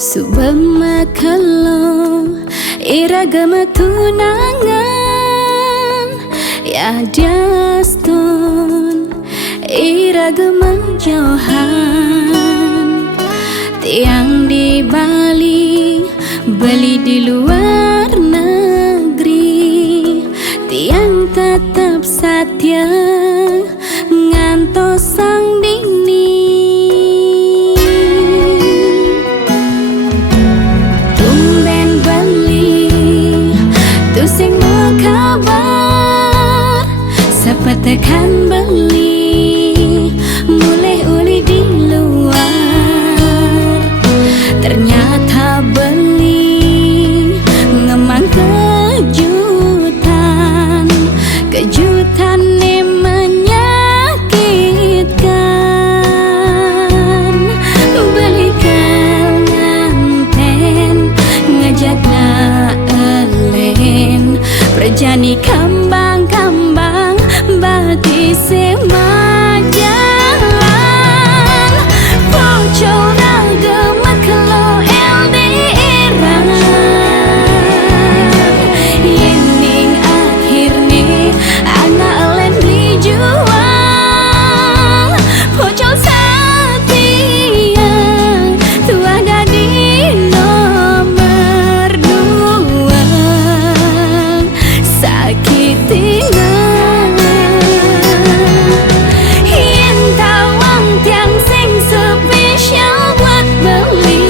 Subama kalau iragama tunangan ya diastun iragama jauhan tiang di Bali beli di luar negeri tiang tetap setia ngantos sang dini. Tumben beli tu sing mau kabar sepetekan beli mulai uli di luar ternyata beli ngemang kejutan nih menyakitkan belikan nganten ngajak na elen perjani kambang-kambang bati semajalan pocong agama kalau LDR yening akhirnya anak elen beli jual pocong setia tu ada di nomor 2 sakitina yen tawang tiang sing spesial buat beli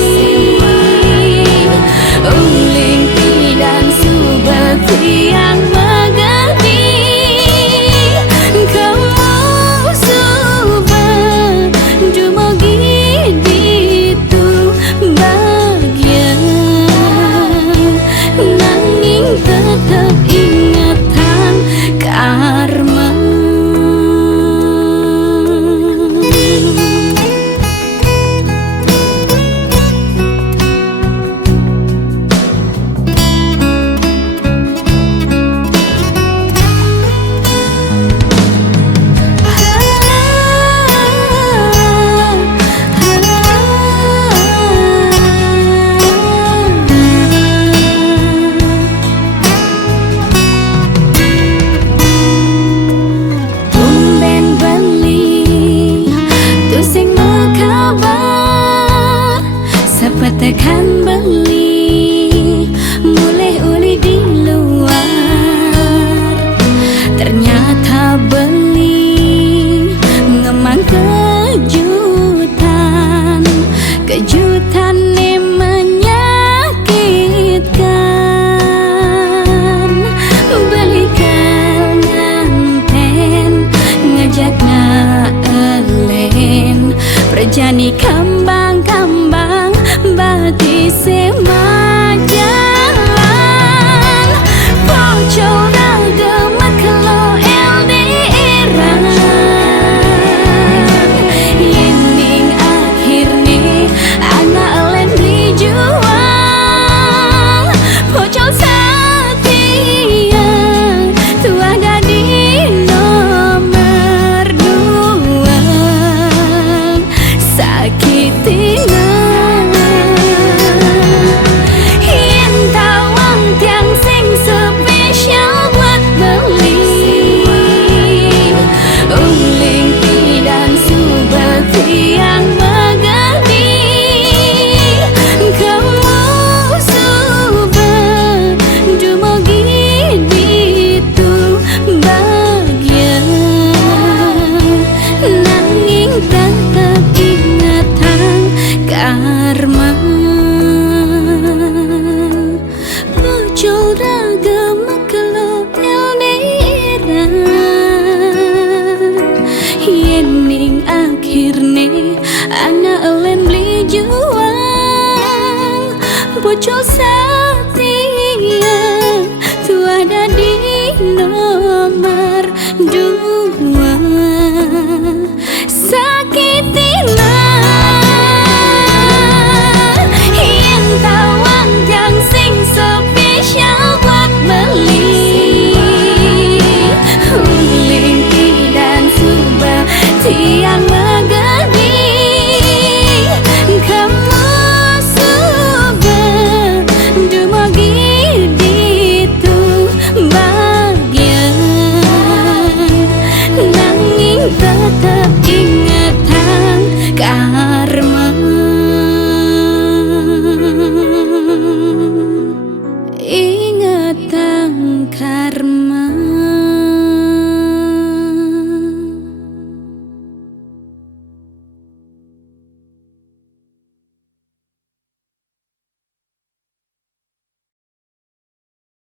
uling pidan subekti yang tetap ingatan karma. Sepetekan beli mulai uli di luar ternyata beli ngemang kejutan nih menyakitkan belikan nganten ngajak na elen perjani kambang-kambang bati semajalan pocong agama kalau LDR yening akhirnya anak elen beli jual pocong setia tu ada di nomor 2 sakitina karma pocong agama kalau LDR yening akhirnya anak elen beli jual pocong